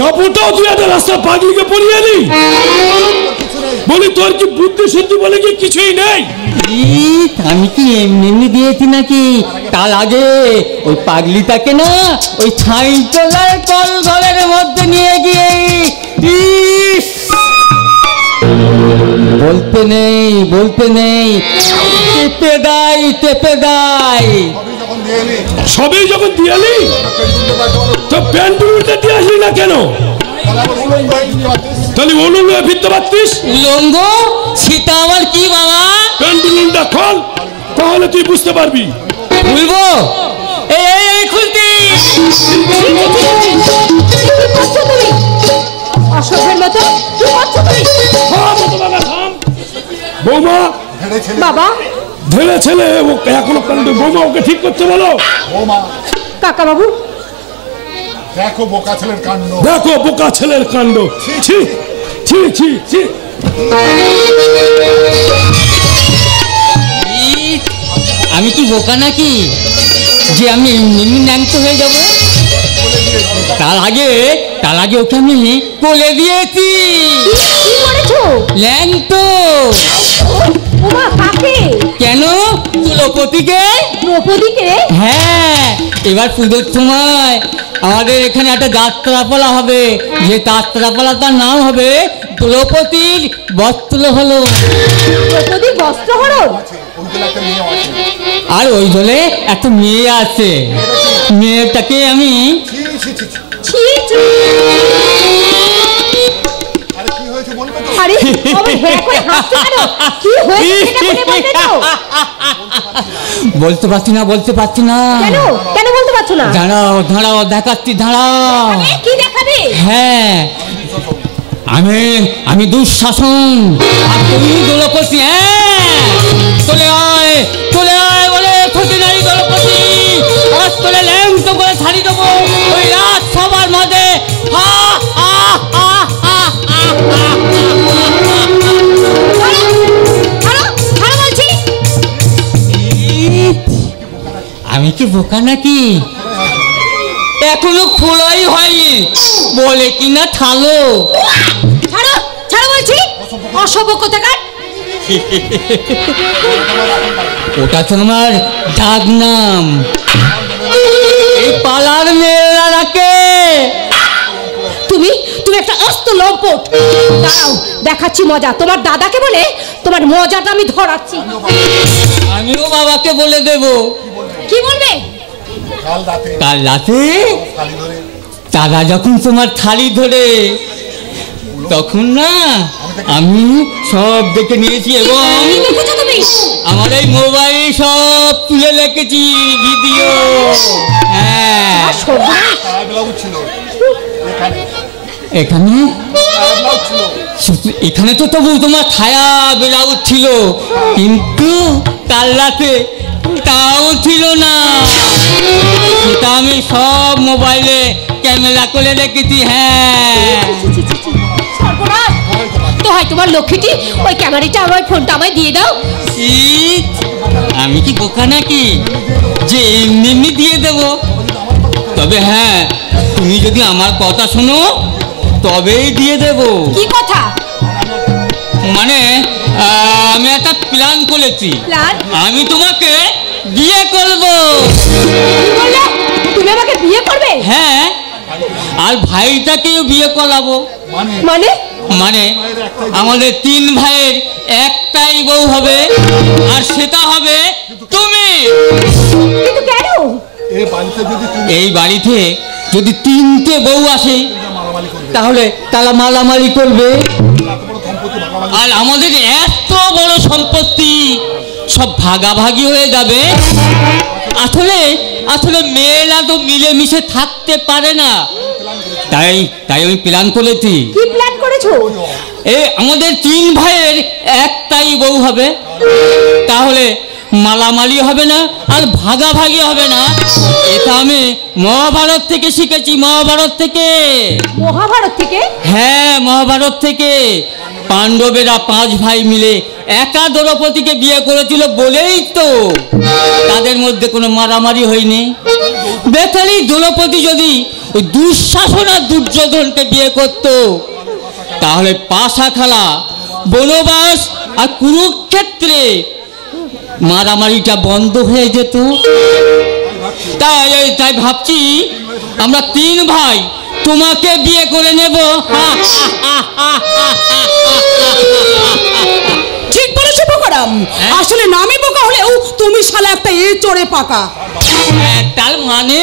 কাপড়টাও তুই একটা রাস্তা পাগলিকে পরিয়ে এলি। বলি তোর কি বুদ্ধি শুদ্ধি বলে কি কিছুই নেই? আমি কি এমনি এমনি দিয়েছি নাকি? তার আগে ওই পাগলিটাকে না ওই ছাই তোলার কল ঘরের মধ্যে নিয়ে গিয়ে বলতে নেই টেপে দেয়। সবই যখন দিয়ালি তো প্যান্ট উল্টে দিয়ে আসলি না কেন? তাহলে উলুলু ফিরতে পারতিস। লঙ্গ সেটা আমার কি বাবা? প্যান্ট উল্টা খোল, তাহলে তুই বুঝতে পারবি। খুলবো? এই খুলতি। বৌমা বাবা ধরে ছেলে এখনো বৌমা ওকে ঠিক করতে বলো। কাকা বাবু দেখো বোকা ছেলের কাণ্ড। ছি ছি ছি ছি। আমি কি বোকা নাকি যে আমি এমনি ন্যাংটো হয়ে যাব? তার আগে ওকে আমি বলে দিয়েছি ল্যাংটো। কেন? দ্রৌপদীকে। হ্যাঁ, এবার পুজোর সময় আমাদের এখানে একটা যাত্রাপালা হবে, যে যাত্রাপালাটার নাম হবে দ্রৌপদীর বস্ত্রহরণ। আর ওই দলে একটা মেয়ে আছে, মেয়েটাকে আমি বলতে পারছি না। কেন বলতে পারছো না? দাঁড়াও দেখাচ্ছি, দাঁড়াও। কি দেখাবে? হ্যাঁ, আমি দুঃশাসন আর তুমি দ্রৌপদী। হ্যাঁ, চলে আয় বলে ছোট নারী দ্রৌপদী আজ তোলে ল্যাংটো করে ছাড়ি দেবো ওই রাত সবার মাঝে। আমি কি বোকা নাকি? এখনো খোলাই হয়নি বলে কিনা থালো। ছাড়ো বলছি, অসভ্য কোথাকার। ওটা তো আমার ডাক নাম। এই পালার মেয়েরা রাখে। তুমি একটা অস্ত লম্পট। দাঁড়াও, দেখাচ্ছি মজা। তোমার দাদাকে বলে তোমার মজাটা আমি ধরাচ্ছি। আমিও বাবাকে বলে দেব। কি বলবে? কাল রাতে দাদা যখন তোমার থালি ধরে, তখন না আমি সব দেখে নিয়েছি এবং আমার এই মোবাইল সব তুলে রেখেছি ভিডিও। হ্যাঁ, এখানে তো তবু তোমার ছায়া ব্লাউজ ছিল, কিন্তু কাল রাতে তাও ছিল না। সেটা আমি সব মোবাইলে ক্যামেরা করে রেখেছি। হ্যাঁ, তো হয় তোমার লক্ষ্মীটি ওই ক্যামেরাটা আমার ফোনটা আমায় দিয়ে দাও। আমি কি বোকা নাকি যে এমনি দিয়ে দেব? তবে হ্যাঁ, তুমি যদি আমার কথা শোনো তবেই দিয়ে দেব। কি কথা? মানে আমি একটা প্ল্যান করেছি। আমি তোমাকে বিয়ে করব। তুমি আমাকে বিয়ে করবে? হ্যাঁ, আর ভাইটাকেও বিয়ে করাবো। মানে আমাদের 3 ভাইয়ের একটাই বউ হবে, আর সেটা হবে তুমি। কিন্তু কেন? এই বাড়িতে যদি 3টে বউ আসে তাহলে তারা মালামালি করবে, আর আমাদের এত বড় সম্পত্তি সব ভাগাভাগি হয়ে যাবে। আসলে মেয়েরা তো মিলেমিশে থাকতে পারে না, তাই আমি প্ল্যান করেছি। কি প্ল্যান করেছো? আমাদের 3 ভাইয়ের একটাই বউ হবে, তাহলে মালামালি হবে না আর ভাগাভাগি হবে না। এটা আমি মহাভারত থেকে শিখেছি। মহাভারত থেকে? হ্যাঁ, মহাভারত থেকে। পাণ্ডবেরা 5 ভাই মিলে একা দ্রৌপদীকে বিয়ে করেছিল বলেই তো তাদের মধ্যে কোনো মারামারি হয়নি। বেচারি দ্রৌপদী যদি ওই দুঃশাসন আর দুর্যোধনকে বিয়ে করত, তাহলে পাশা খেলা, বনবাস আর কুরুক্ষেত্রে মারামারিটা বন্ধ হয়ে যেত। তাই ভাবছি আমরা 3 ভাই তোমাকে বিয়ে করে নেব। ঠিক বলেছো বোকারাম, আসলে নামে বোকা হলেও তুমি শালা একটা চড়ে পাকা। তার মানে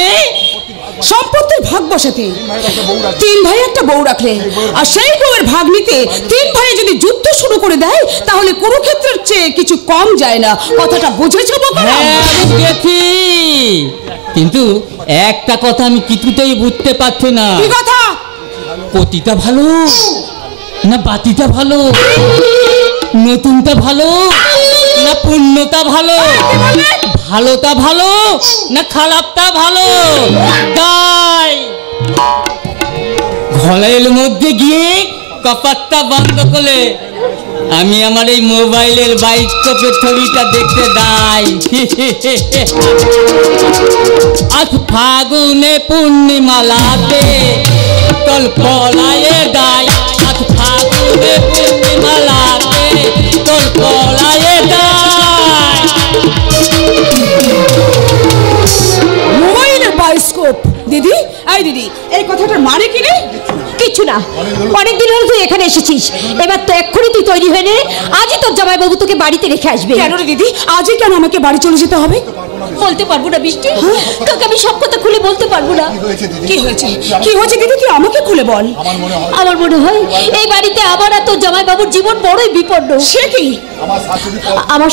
সম্পত্তির ভাগ বসাতে 3 ভাই একটা বউ রাখলে, আর সেই বউয়ের ভাগ নিতে 3 ভাই যদি যুদ্ধ শুরু করে দেয়, তাহলে কুরুক্ষেত্রের চেয়ে কিছু কম যায় না। কথাটা বুঝেছো বোকারাম? কিন্তু একটা কথা আমি কিছুতেই বুঝতে পারছি না। কি কথা? পতিটা ভালো না বাতিটা ভালো, নতুনটা ভালো না পুণ্যটা ভালো, ভালোটা ভালো না খারাপটা ভালো? তাই ঘরের মধ্যে গিয়ে কপাটটা বন্ধ করে আমি আমার এই মোবাইলের বায়োস্কোপের ছবিটা দেখতে যাই। আজ ফাগুনে পূর্ণিমালাতে তোল পলায়ে গায়, আজ ফাগুনে পূর্ণিমালাতে তোল পলায়ে গায়। মোবাইলের বায়োস্কোপ? দিদি, এই দিদি, এই কথাটার মানে কি রে? কিছু না, অনেকদিন হলো তুই এখানে এসেছিস, এবার তো এক্ষুনি তুই তৈরি হয়ে নে, আজই তোর জামাইবাবু তোকে বাড়িতে রেখে আসবে। কেন রে দিদি, আজই কেন আমাকে বাড়ি চলে যেতে হবে? বলতে পারবো না বৃষ্টি, তোকে আমি সব কথা খুলে বলতে পারবো না। কি হয়েছে, কি হয়েছে দিদি, তুই আমাকে খুলে বল। আমার মনে হয় এই বাড়িতে আমার আর তোর জামাইবাবুর জীবন বড়ই বিপন্ন। সে কি? আমার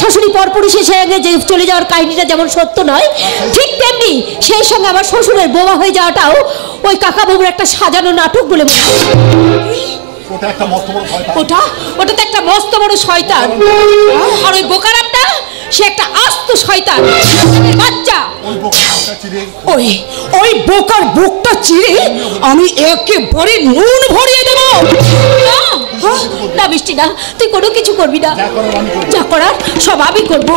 শাশুড়ি পরপুরুষের সঙ্গে যে চলে যাওয়ার কাহিনীটা যেমন সত্য নয়, ঠিক তেমনি সেই সঙ্গে আমার শ্বশুরের বোমা হয়ে যাওয়াটাও ওই কাকা বাবুর একটা সাজানো নাটক বলে মনে হয়। ওটা তো একটা মস্ত বড় শয়তান, আর ওই বোকারামটা সে একটা আস্ত শয়তান বাচ্চা। ওই বোকার বুকটা চিরে আমি একেবারে নুন ভরিয়ে দেব। না বৃষ্টি না, তুই কোনো কিছু করবি না, যা করার সব আমি করবো।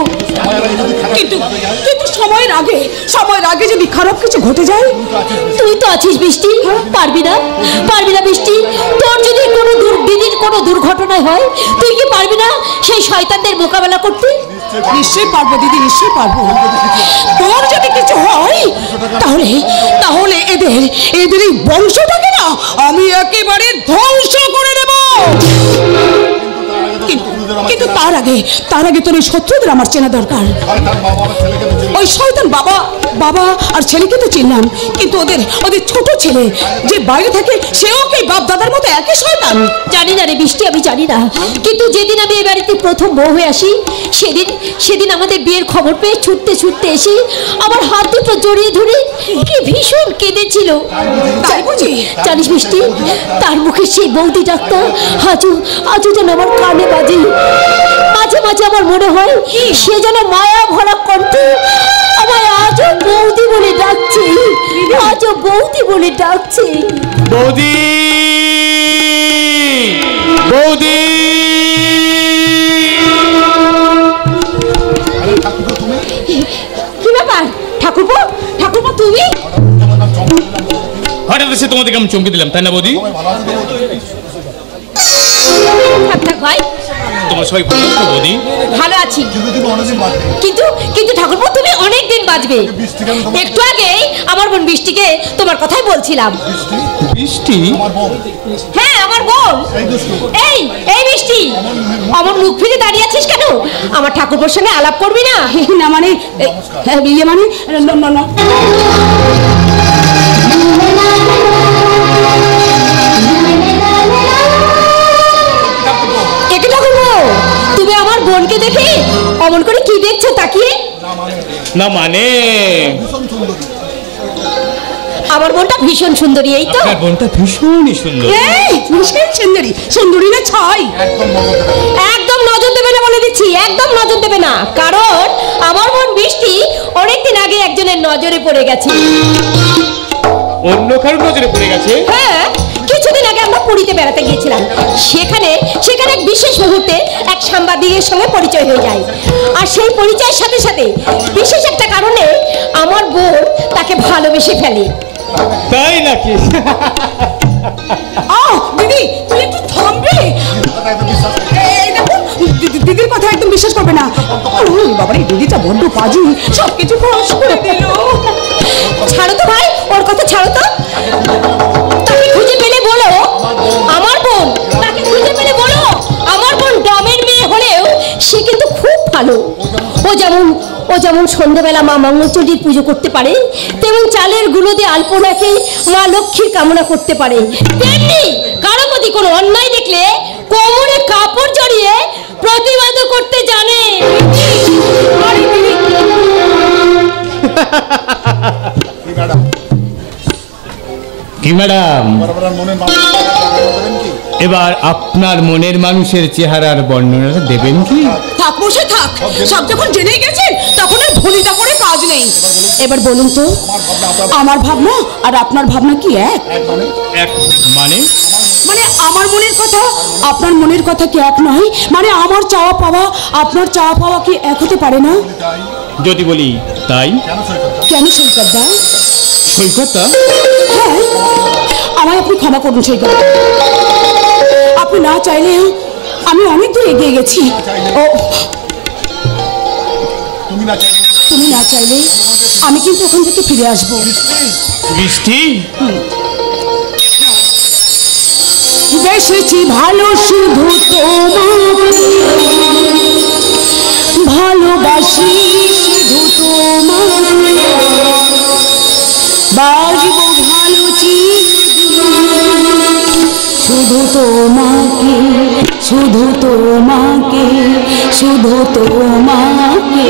কিন্তু সময়ের আগে যদি খারাপ কিছু ঘটে যায়? তুই তো আছিস বৃষ্টি, পারবি না বৃষ্টি? তোর যদি কোনো দুর্ঘটনা হয়, তুই কি পারবি না সেই শয়তানদের মোকাবেলা করতে? নিশ্চয়ই পারবো দিদি, নিশ্চয়ই পারবো। তোর যদি কিছু হয় তাহলে এদের এই বংশটাকে না আমি একেবারে ধ্বংস করে দেব। কিন্তু তার আগে তোর ওই শত্রুদের আমার চেনা দরকার। ওই শয়তান বাবা আর ছেলেকে তো চিনলাম, কিন্তু ওদের ছোট ছেলে যে বাইরে থাকে, সেও কি বাপ দাদার মতো একই শয়তান? জানি না রে বৃষ্টি, আমি জানি না, কিন্তু যেদিন আমি এই বাড়িতে প্রথম বউ হয়ে আসি, সেদিন আমাদের বিয়ের খবর পেয়ে ছুটতে এসে আমার হাত দুটো জড়িয়ে ধরে কি ভীষণ কেঁদেছিল। তাই বুঝি? জানিস বৃষ্টি, তার মুখে সেই বৌদি ডাক্তার আজও যেন আমার কানে বাজে। মাঝে মাঝে আমার মনে হয় সে যেন মায়া ভরা কণ্ঠে আমায় আজও বৌদি বলে ডাকছে। বৌদি, বৌদি। কি ব্যাপার ঠাকুরপো, তুমি? হঠাৎ এসে তোমাদেরকে আমি চমকে দিলাম, তাই না বৌদি? ভাই তোমার সবাই ভালো আছো বৌদি? ভালো আছি, কিন্তু ঠাকুরপো তুমি অনেক দিন বাঁচবে। একটু আগে আমার বোন বৃষ্টিকে তোমার কথাই বলছিলাম। বৃষ্টি? হ্যাঁ, আমার বোন। এই বৃষ্টি, আমার মুখ ফিরে দাঁড়িয়ে আছিস কেন? আমার ঠাকুরপোর সঙ্গে আলাপ করবি না? না মানে না। তুমি আমার বোনকে দেখে অমন করে কি দেখছো তাকিয়ে? না মানে আমার বোনটা ভীষণ সুন্দরী, এই তো? আপনার বোনটা ভীষণই সুন্দর। সুন্দরী না ছাই? একদম নজর দেবে না বলে দিচ্ছি, একদম নজর দেবে না, কারণ আমার বোন বৃষ্টি অনেকদিন আগে একজনের নজরে পড়ে গেছে। অন্য কারোর নজরে পড়ে গেছে? হ্যাঁ, কিছুদিন আগে আমরা পুরীতে বেড়াতে গিয়েছিলাম। সেখানে এক বিশেষ মুহূর্তে এক সাংবাদিকের সঙ্গে পরিচয় হয়ে যায়। আর সেই পরিচয়ের সাথে সাথে বিশেষ একটা কারণে আমার বোন তাকে ভালোবেসে ফেলে। তাই নাকি? দিদি তুই একটু থামবে। দিদির কথা একদম বিশ্বাস করবে না। বাবারে দিদিটা বড্ড পাজি, সবকিছু ফস করে দিল। ছাড়ো তো ভাই, ওর কথা ছাড়ো তো। তাকে খুঁজে পেলে বলো আমার বোন, তাকে খুঁজে পেলে বলো আমার বোন গ্রামের মেয়ে হলেও সে কিন্তু খুব ভালো। ও যেমন সন্ধ্যাবেলা মা মঙ্গলচণ্ডীর পুজো করতে পারে, তেমন চালের গুলো দিয়ে আলপনাকে মা লক্ষ্মীর কামনা করতে পারে, তেমনি কারো প্রতি কোনো অন্যায় দেখলে কোমরে কাপড় জড়িয়ে প্রতিবাদ করতে জানে। কি ম্যাডাম, এবার আপনার মনের মানুষের চেহারার বর্ণনা দেবেন কি? থাক বসে থাক, সব যখন জেনে গেছেন তখন আর ভনিতা করে কাজ নেই। এবার বলুন তো, আমার ভাবনা আর আপনার ভাবনা কি এক? এক মানে? মানে আমার মনের কথা আপনার মনের কথা কি এক নয়? মানে আমার চাওয়া পাওয়া আপনার চাওয়া পাওয়া কি এক হতে পারে না? যদি বলি তাই। কেন সৈকত দা? সৈকত? হ্যাঁ, আমায় আপনি ক্ষমা করুন সৈকত। আপনি না চাইলে আমি অনেক দূর এগিয়ে গেছি। ও তুমি না চাইলে আমি কিন্তু ওখান থেকে ফিরে আসবো। বৃষ্টি, বেসেছি ভালো শুধু তোমাকে, ভালোবাসি শুধু তোমাকে, বাসবো ভালো শুধু তোমাকে, শুধু তোমাকে, শুধু তোমাকে।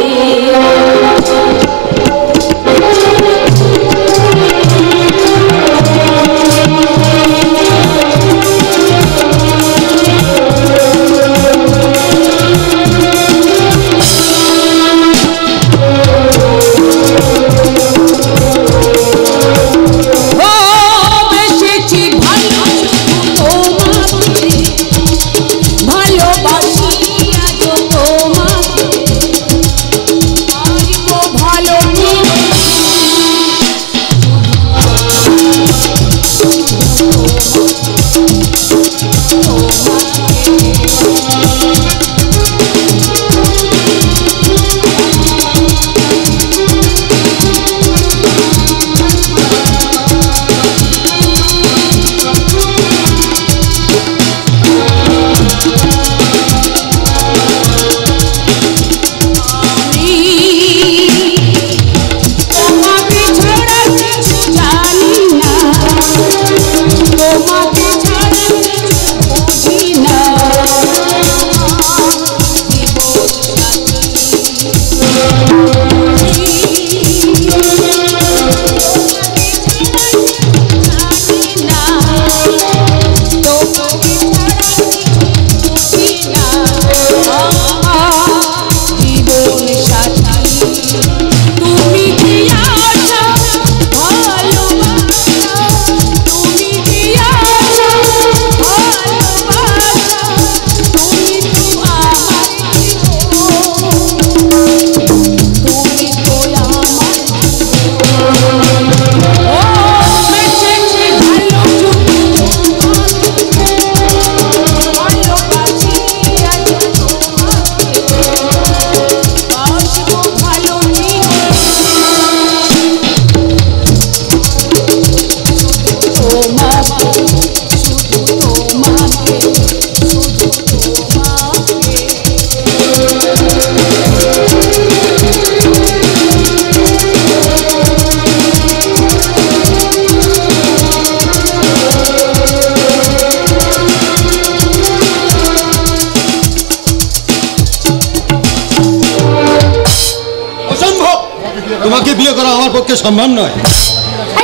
তোমাকে বিয়ে করা আমার পক্ষে সম্ভব নয়।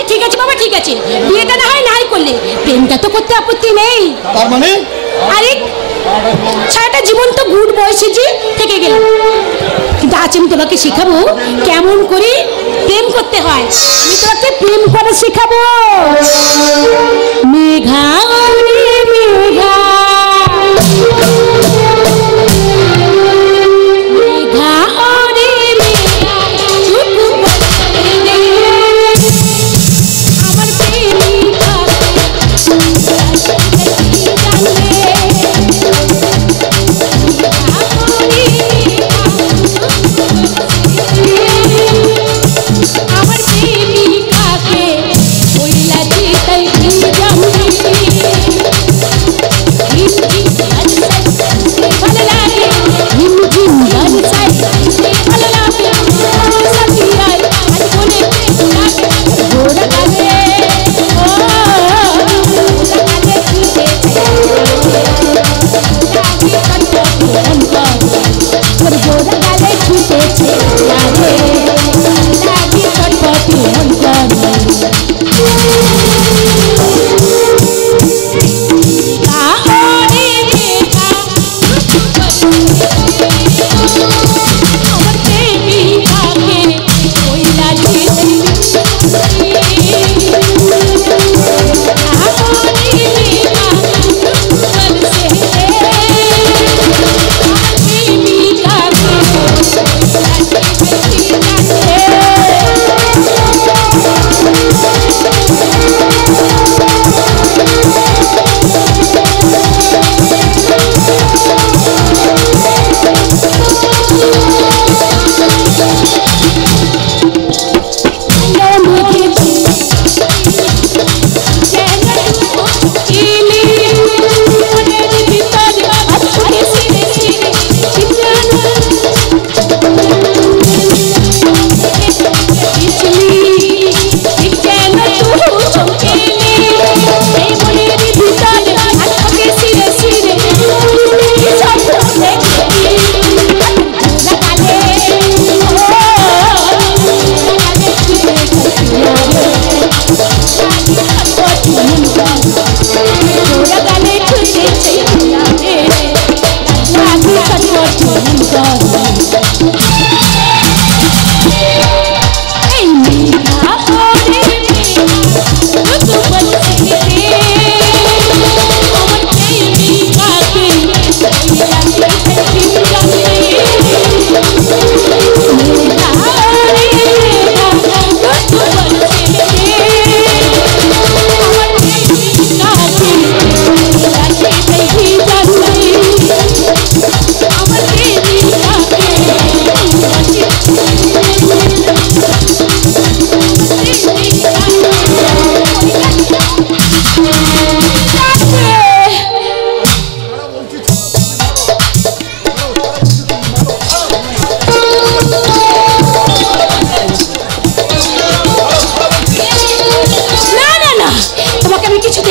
ঠিক আছে বাবা, ঠিক আছে, বিয়েটা না হয় নাই করলে, প্রেমটা তো করতে আপত্তি নেই। তার মানে? আরে সারাটা জীবন তো গুড বয়সে যে থেকে গেল, কিন্তু আজ আমি তোমাকে শেখাবো কেমন করে প্রেম করতে হয়। আমি তোমাকে প্রেম করা শেখাবো। মেঘা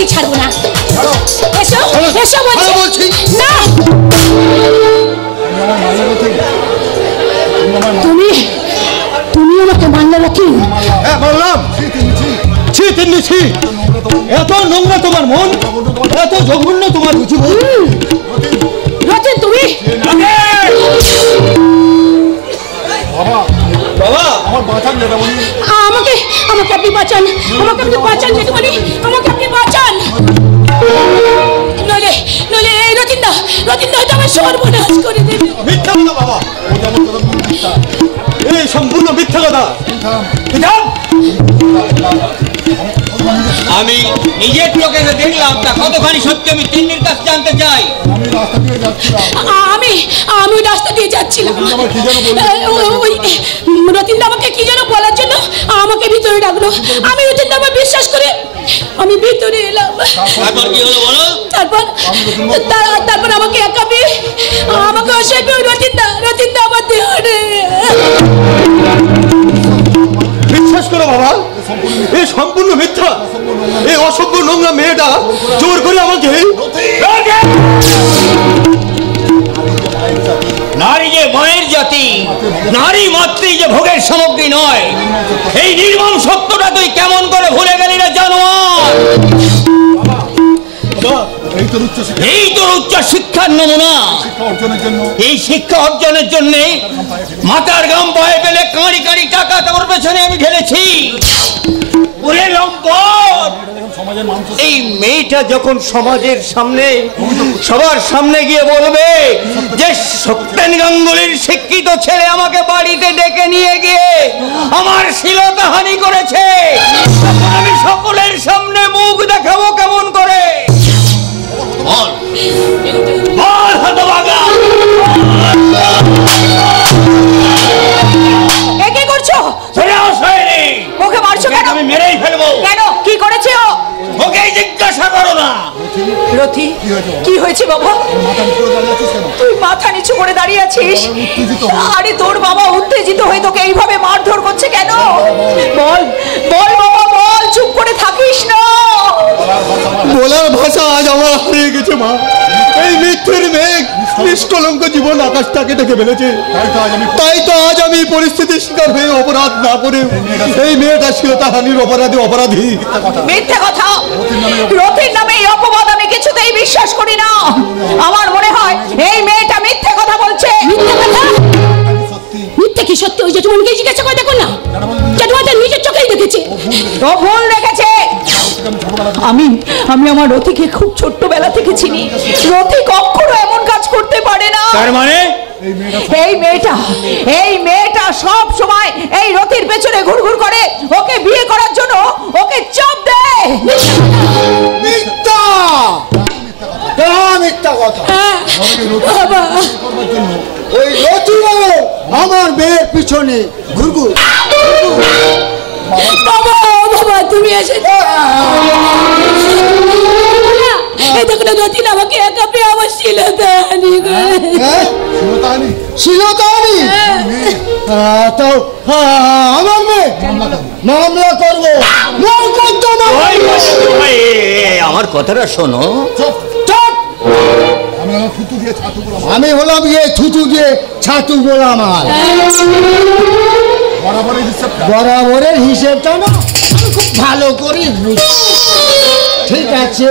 কিছুতেই ছাড়বো না। এসো এসো বলছি না। তুমি তুমি আমাকে মানলে নাকি? হ্যাঁ বললাম। ছি তিন্নি ছি, এত নোংরা তোমার মন, এত জঘন্য তোমার রুচি। রতন তুমি বাবা আমার বাঁচান জেঠামণি, আমাকে আমাকে আপনি বাঁচান, আমাকে আপনি বাঁচান জেঠুমণি, আমাকে আপনি বাঁচান। নইলে নইলে এই রতিনদা হয়তো আমার সর্বনাশ করে দেবে। মিথ্যা কথা বাবা, এই সম্পূর্ণ মিথ্যা কথা। আমি নিজের চোখে দেখলাম, তা কতখানি সত্যি আমি তিন্নির কাছে জানতে চাই। আমি রাস্তা দিয়ে যাচ্ছিলাম, রতিনদা আমাকে কি যেন বলার জন্য আমাকে ভিতরে ডাকলো। আমি রতিনদা আমার বিশ্বাস করে আমি ভিতরে এলাম। তারপর কি হলো বলো? তারপর আমাকে একা পেয়ে আমাকে অসহায় পেয়ে রতিনদা আমার দেহ বিশ্বাস করো বাবা, এই সম্পূর্ণ মিথ্যা। এই অসভ্য নোংরা মেয়েটা জোর করে আমাকে। নারী যে মায়ের জাতি, নারী মাত্রই যে ভোগের সামগ্রী নয়, এই নির্মম সত্যটা তুই কেমন করে ভুলে গেলি না জানোয়ার? এই তোর উচ্চ শিক্ষার নমুনা। এই শিক্ষা অর্জনের জন্য মাথার গাম বয়ে পেলে কাঁড়ি কাঁড়ি টাকা তোর পেছনে আমি ঢেলেছি। এই মেয়েটা যখন সমাজের সামনে সবার সামনে গিয়ে বলবে যে সত্যেন গাঙ্গুলির শিক্ষিত ছেলে আমাকে বাড়িতে ডেকে নিয়ে গিয়ে আমার শ্লীলতাহানি করেছে, তখন আমি সকলের সামনে মুখ দেখাবো কেমন করে? বল বল হতভাগা, কি করছো? ওকে মারছো কেন? আমি মেরেই ফেলবো। কেন? কি করেছে ও? ওকে জিজ্ঞাসা করো না। রথি কি হয়েছে বাবা? তুই মাথা নিচু করে দাঁড়িয়ে আছিস। আরে তোর বাবা উত্তেজিত হয়ে তোকে এইভাবে মারধর করছে কেন? বল বল বাবা বল, চুপ করে থাকিস না। বলার ভাষা আজ আমার হারিয়ে গেছে মা। এই মৃত্যুর মেঘ নিষ্কলঙ্ক জীবন আকাশটাকে ঢেকে ফেলেছে। তাই তো আজ আমি পরিস্থিতির শিকার হয়ে অপরাধ না করে এই মেয়েটা শ্লীলতাহানির অপরাধী। মিথ্যে কথা। রথির নামে এই অপবাদ আমি কিছুতেই বিশ্বাস করি না। আমার মনে হয় এই মেয়েটা মিথ্যে কথা বলছে। মিথ্যে কথা? মিথ্যে কি সত্যি? ওই জেঠুমনিকে জিজ্ঞাসা করে দেখুন না, জেঠুমনি তার নিজের চোখেই দেখেছে। তো ভুল দেখেছে। আমি আমার রথিকে খুব ছোট্টবেলা থেকে চিনি। রথি কখনো এমন কাজ করতে পারে না। তার মানে এই মেয়েটা সব সময় এই রথির পেছনে ঘুরঘুর করে, ওকে বিয়ে করার জন্য ওকে চাপ দেয়। মিথ্যা কথা। বাবা ওই রথিও আমার মেয়ের পিছনে ঘুরঘুর। বাবা বাবা তুমি এসেছো। এই দেখো না, রথিন আমাকে একা পেয়ে আমার শ্লীলতাহানি করে। শ্লীলতাহানি? তো আমার মেয়ে মামলা করবো। আমার কথাটা শোনো। আমি হলাম ইয়ে থুতু দিয়ে ছাতু বললাম। আর বরাবরের হিসেবটা না আমি খুব ভালো করে বুঝি। ঠিক আছে,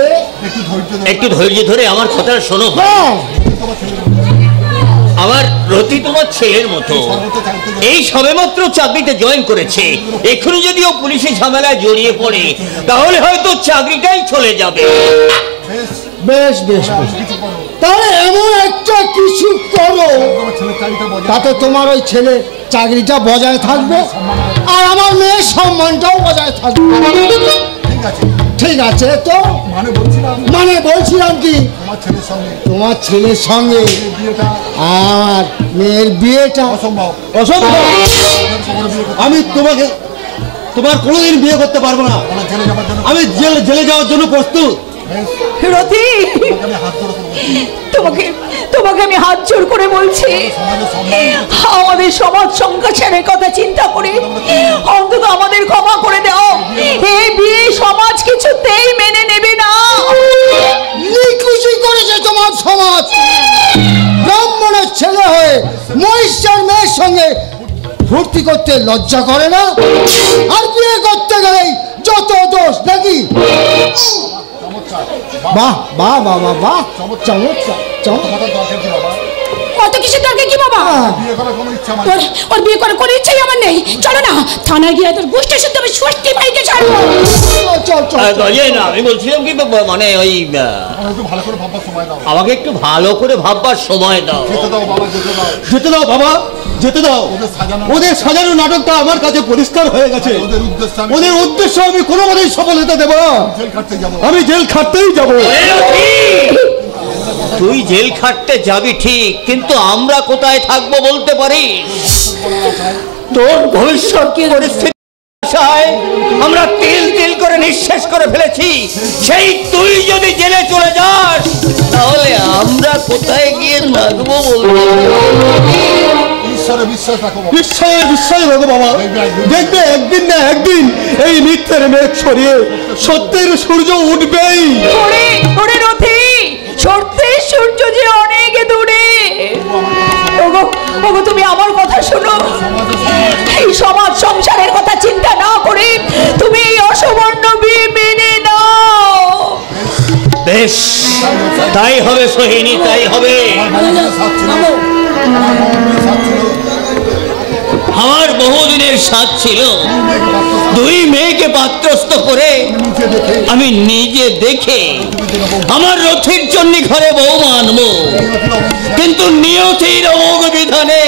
একটু ধৈর্য ধরে আমার কথাটা শোনো। আমার রতি তোমার ছেলের মতো, এই সবেমাত্র চাকরিতে জয়েন করেছে। এখনো যদি ও পুলিশি ঝামেলায় জড়িয়ে পড়ে তাহলে হয়তো চাকরিটাই চলে যাবে। বেশ বেশ বেশ, তাহলে এমন একটা কিছু করো তাতে তোমার ওই ছেলে চাকরিটা বজায় থাকবে আর আমার মেয়ের সম্মানটাও বজায় থাকবে। ঠিক আছে তো? মানে বলছিলাম কি, তোমার ছেলের সঙ্গে আমার মেয়ের বিয়েটা অসম্ভব। আমি তোমার কোনোদিন বিয়ে করতে পারবো না। আমি জেলে যাওয়ার জন্য প্রস্তুত। রথি তোমাকে আমি হাত জোর করে বলছি, আমাদের সমাজ সংঘর্ষের কথা চিন্তা করে অন্তত আমাদের ক্ষমা করে দাও। এই বিয়ে সমাজ কিছুতেই মেনে নেবে না। ভর্তি করতে লজ্জা করে না? আর বিয়ে করতে গেলেই যত দোষ নাকি? বাহ বাহ বাহ বাহ বাহ, চমৎকার চমৎকার। কত কিসের দরকার কি বাবা? ওর বিয়ে করার কোনো ইচ্ছাই আমার নেই। চলো না থানায় গিয়ে তোর গোষ্ঠী শুদ্ধ আমি ষষ্ঠী ভাইকে ছাড়বো। আমি বলছিলাম কি মানে ওই আমাকে একটু ভালো করে ভাববার সময় দাও। যেতে দাও বাবা, যেতে দাও। ওদের সাজানো নাটকটা আমার কাছে পরিষ্কার হয়ে গেছে। ওদের উদ্দেশ্য আমি কোনো মতেই সফল হতে দেব না। আমি জেল খাটতেই যাব। তুই জেল খাটতে যাবি ঠিক, কিন্তু আমরা কোথায় থাকবো বলতে পারি? তোর ভবিষ্যৎ কি পরিস্থিতি আমরা তিল তিল করে নিঃশেষ করে ফেলেছি। সেই তুই যদি জেলে চলে যাস তাহলে আমরা কোথায় গিয়ে থাকবো বলতে? নিশ্চয় বিশ্বাস রাখো বাবা। দেখবে একদিন না একদিন এই মিথ্যের মেঘ সরিয়ে সত্যের সূর্য উঠবেই। সত্যের সূর্য যে অনেক দূরে। ওগো তুমি আমার কথা শোনো। এই সমাজ সংসারের কথা চিন্তা না করে তুমি এই অসবর্ণ বিয়ে মেনে নাও। বেশ, তাই হবে সোহিনী, তাই হবে। আমার বহুদিনের সাথ ছিল দুই মেয়েকে পাত্রস্থ করে আমি নিজে দেখে আমার রথের জন্য ঘরে বউ আনবো, কিন্তু নিয়তির অমোঘ বিধানে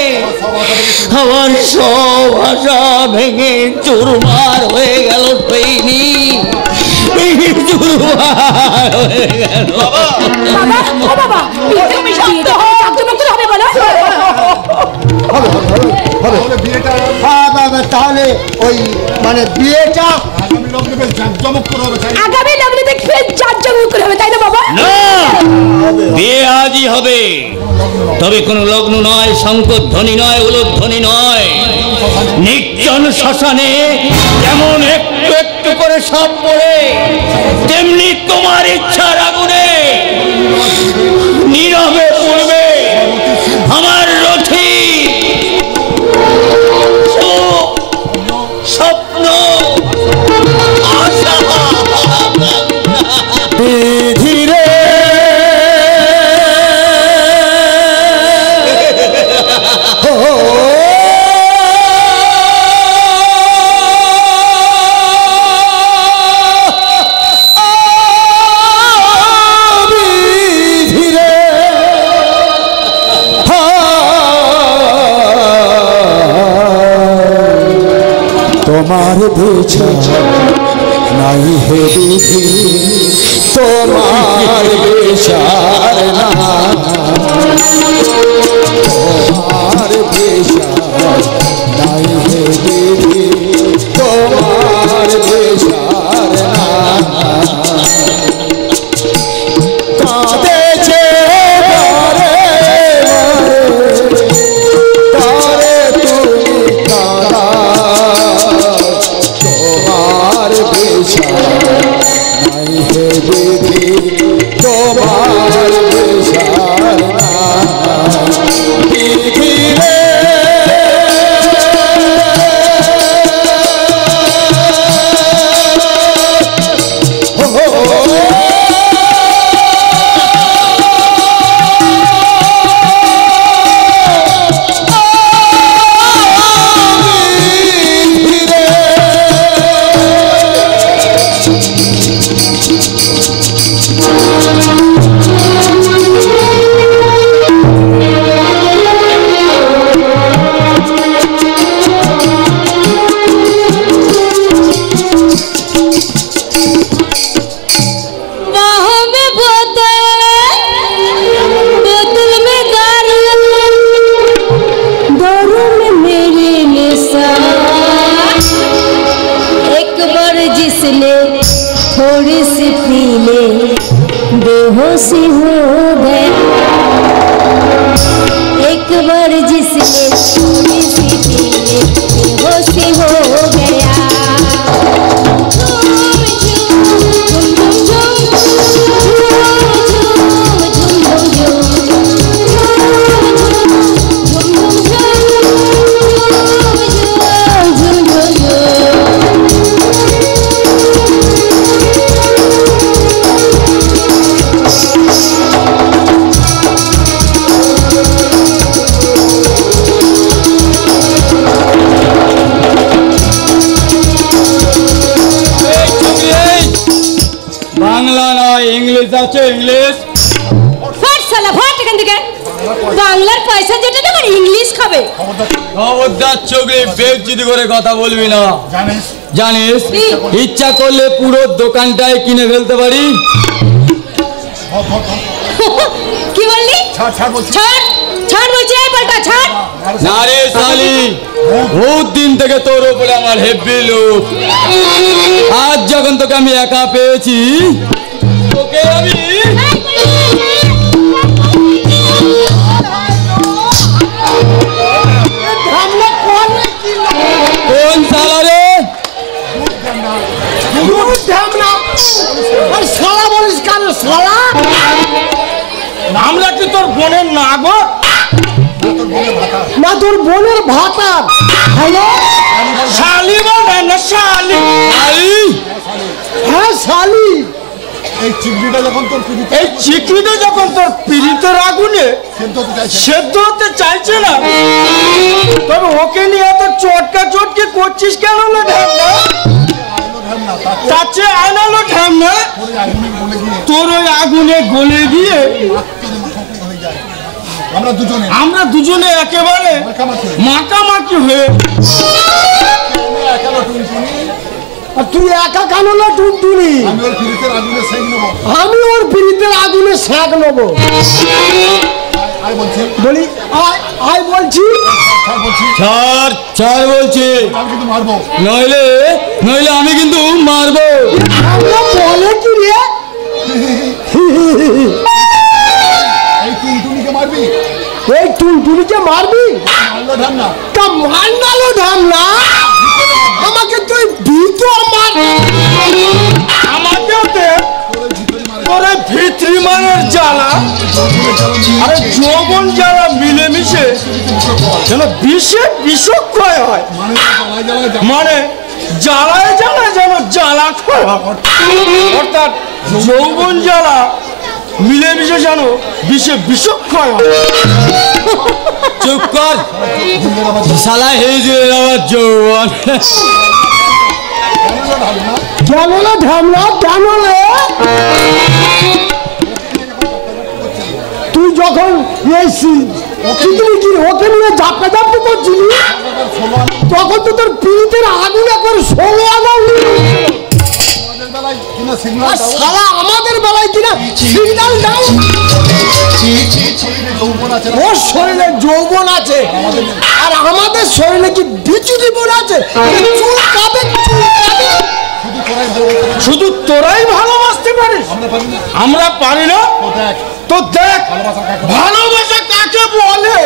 আমার সব আশা ভেঙে চুরমার হয়ে গেল। সোহিনী চুরমার হয়ে গেল। তাহলে ওই মানে বিয়েটা আগামী লগ্নে দেখবে জাঁকজমক করে হবে, তাই না বাবা? না, বিয়ে আজই হবে। তবে কোনো লগ্ন নয়, শঙ্করধ্বনি নয়, উলুধ্বনি নয়। নির্জন শ্মশানে যেমন একটু একটু করে সব পড়ে, তেমনি তোমার ইচ্ছার আগুনে নীরবে পড়বে আমার রথি স্বপ্ন আশা। ধীরে তোমার বেছা নাই হে বিধি, তোমার বেচার না, তোমার বেচার নাই হে বিধি, তোমার বেচার না। কাঁদেছে বারে বারে তুমি কাঁদা, তোমার বেচার নাই হে বিধি, তোমার বেচার না। বিধি রে थोड़ी सी पी ले बेहोशी हो गया, एक बार जिसने थोड़ी सी पी ले बेहोशी हो गया। বাংলা নয়, ইংলিশ আছে, ইংলিশ। ফাট শালা ফাট এখান থেকে। বাংলার পয়সা যেটা দেবো ইংলিশ খাবে। খবরদার চোখে বেইজ্জতি করে কথা বলবি না। জানিস ইচ্ছা করলে পুরো দোকানটাই কিনে ফেলতে পারি। কি বললি? ছাড় ছাড় বলছি, এই পাল্টা ছাড়। না রে শালি, বহুত দিন থেকে তোর উপরে আমার হেব্বি লোক। আজ যখন তোকে আমি একা পেয়েছি, তোকে আমি কোন শালা রে? শালা বলিস কেন শালা? আমরা কি তোর বোনের না গো? না তোর বোনের ভাতা। হ্যালো শালি বলে না শালি। হ্যাঁ শালি। এই চিংড়িটা যখন তোর এই চিকড়িটা যখন তোর পীড়িতের আগুনে সেদ্ধ হতে চাইছে না, তবে ওকে নিয়ে এত চটকা চটকে করছিস কেন? না ঢ্যামনা, তার চেয়ে আয়নালো ঢ্যামনা, তোর ওই আগুনে গলে গিয়ে আমরা দুজনে একেবারে মাখামাখি হয়ে। আর তুই একা কেন না টুনটুনি? আমি ওর পিড়িতের আগুনে শাক নেবো। বলি আয় বলছি। ছাড় ছাড় বলছি, নইলে নইলে আমি কিন্তু মারবো। বলে কি রে? এই টুনটুনিকে মারবি? তা মারনালো ঢামনা, আমাকে তুই ভিতর মার। আমাকেও দে তোরে ভিতরি মানের জ্বালা, আরে যৌবন জ্বালা মিলেমিশে যেন বিষে বিষক্ষয় হয়। মানে জ্বালায় জ্বালায় যেন জ্বালা ক্ষয় হয়, অর্থাৎ যৌবন জ্বালা মিলেমিশে যেন বিষে বিষক্ষয় হয়। চুপ কর শালা, হিজড়ের আবার যৌবন। কেন না ঢামনা, কেন রে? তুই যখন ওকে নিয়ে জাপটা জাপটা করছিলি, তখন তো তোর পিড়িতের আগুন একবার 16 আগুন। শালা আমাদের বেলায় কিনা সিগন্যাল দাও। ওর শরীরে যৌবন আছে আর আমাদের শরীরে কি বিচু জীবন আছে? চুল কাবে, চুল কাবে। শুধু তোরাই ভালোবাসতে পারিস, আমরা পারি না। তো দেখ ভালোবাসা কাকে বলে।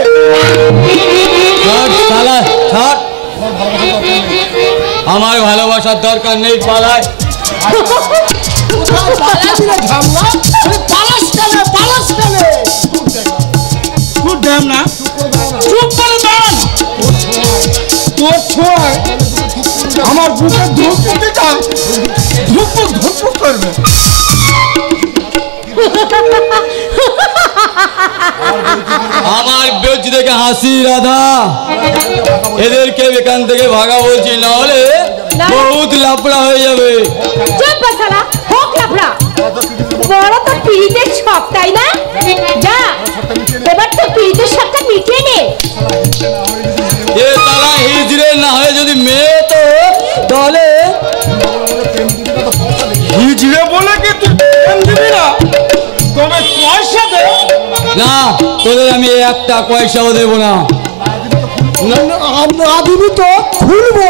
আমার ভালোবাসার দরকার নেই, পালায়। আমার বুকে ধুকপুকিটা ধুকপুক ধুকপুক করবে। আমার বেঞ্চি থেকে হাসি রাধা, এদেরকে এখান থেকে ভাগা বলছি, না হলে বহুত লাফড়া হয়ে যাবে। বড় তো পিড়িতের সব, তাই না? যা এবার তো পিড়িতের সবটা মিটিয়ে নে। এ তারা হিজড়ে না হয়ে যদি মেয়ে তো, তাহলে হিজড়ে বলে কি তুই প্রেম দিবি না? তবে পয়সা দে। না, তোদের আমি একটা পয়সাও দেবো না। না দিবি তো খুলবো,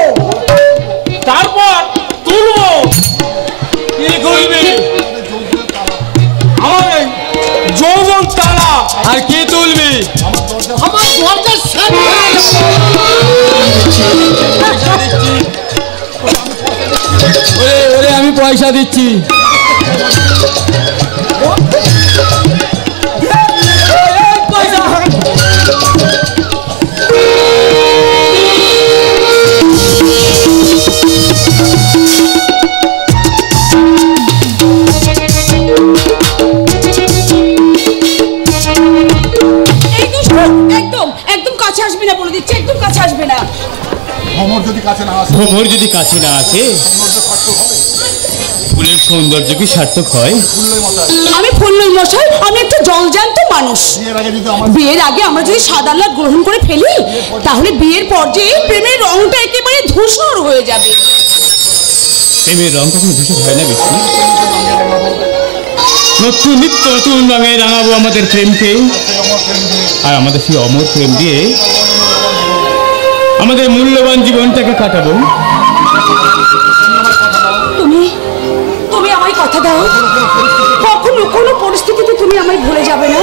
তারপর তুলবো। কি খুলবি? আমার যৌবন তালা। আর কি তুলবি? আমার দরজার সামনে। ওরে আমি পয়সা দিচ্ছি। ভ্রমর যদি কাছে না আসে ফুলের সৌন্দর্য কি সার্থক হয়? আমি ফুল নই মশাই, আমি একটা জলজ্যান্ত মানুষ। বিয়ের আগে আমরা যদি সাদা লাল গ্রহণ করে ফেলি, তাহলে বিয়ের পর যে প্রেমের রংটা একেবারে ধূসর হয়ে যাবে। প্রেমের রং কখনো ধূসর হয় না বৃষ্টি। নতুন নিত্য নতুন রঙে রাঙাবো আমাদের প্রেমকে, আর আমাদের সেই অমর প্রেম দিয়ে আমাদের মূল্যবান জীবনটাকে কাটাবো। তুমি তুমি আমায় কথা দাও, কখনো কোনো পরিস্থিতিতে তুমি আমায় ভুলে যাবে না।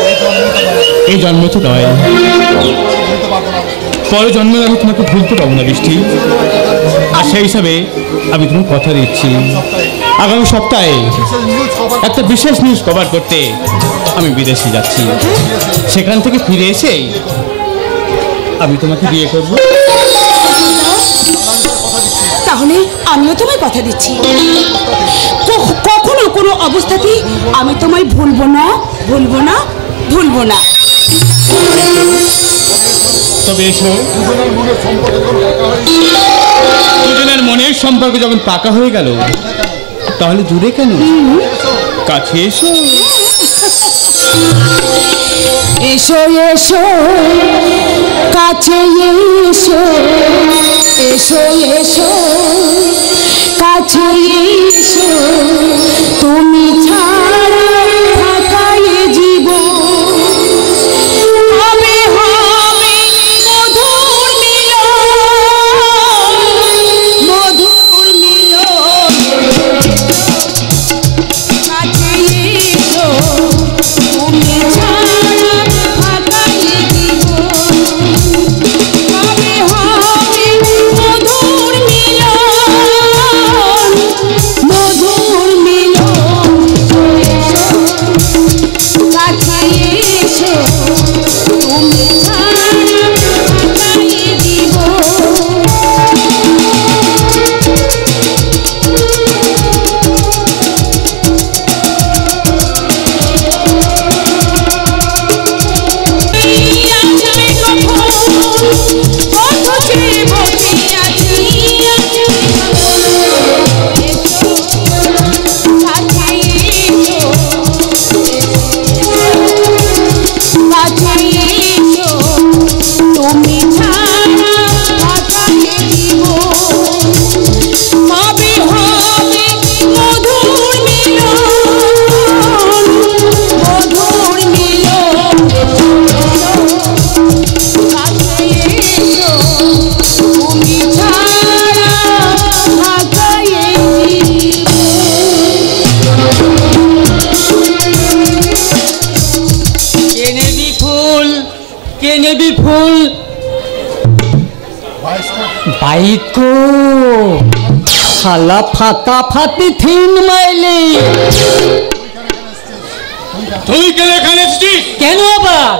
এই জন্ম তো নয়, পরে জন্মে আমি তোমাকে ভুলতে পারবো না বৃষ্টি। আর সেই হিসাবে আমি তোমার কথা দিচ্ছি, আগামী সপ্তাহে একটা বিশেষ নিউজ কভার করতে আমি বিদেশে যাচ্ছি। সেখান থেকে ফিরে এসে আমি তোমাকে বিয়ে করব। তাহলে আমিও তোমায় কথা দিচ্ছি, কখনো কোনো অবস্থাতেই আমি তোমায় ভুলবো না, ভুলবো না, ভুলবো না। তবে এসো, দুজনের মনের সম্পর্ক যখন পাকা হয়ে গেল, তাহলে দূরে কেন, কাছে এসো। এসো এসো কাছে এসো, এসো এসো কাছে এসো, তুমি ছাড়া থাকায় জীবন হবে হবে মধুর মিলন, মধুর মিলন। কাছে এসো তুমি ছাড়া থাকায় জীবন হবে হবে মধুর মিলন, মধুর মিলন। কাছে এসো তুমি ছাড়া থাকায় জীবন। তুমি ছাড়া থাকায় জীবন হবে হবে মধুর মিলন, মধুর মিলন। কাছে এসো তুমি ছাড়া থাকায় কে নেবি ফুল, কে নেবি ফুল? বাইকো শালা ফাতা ফাতি 3 মাইলে। তুই কেন এখানে এসেছিস? কেন আবার?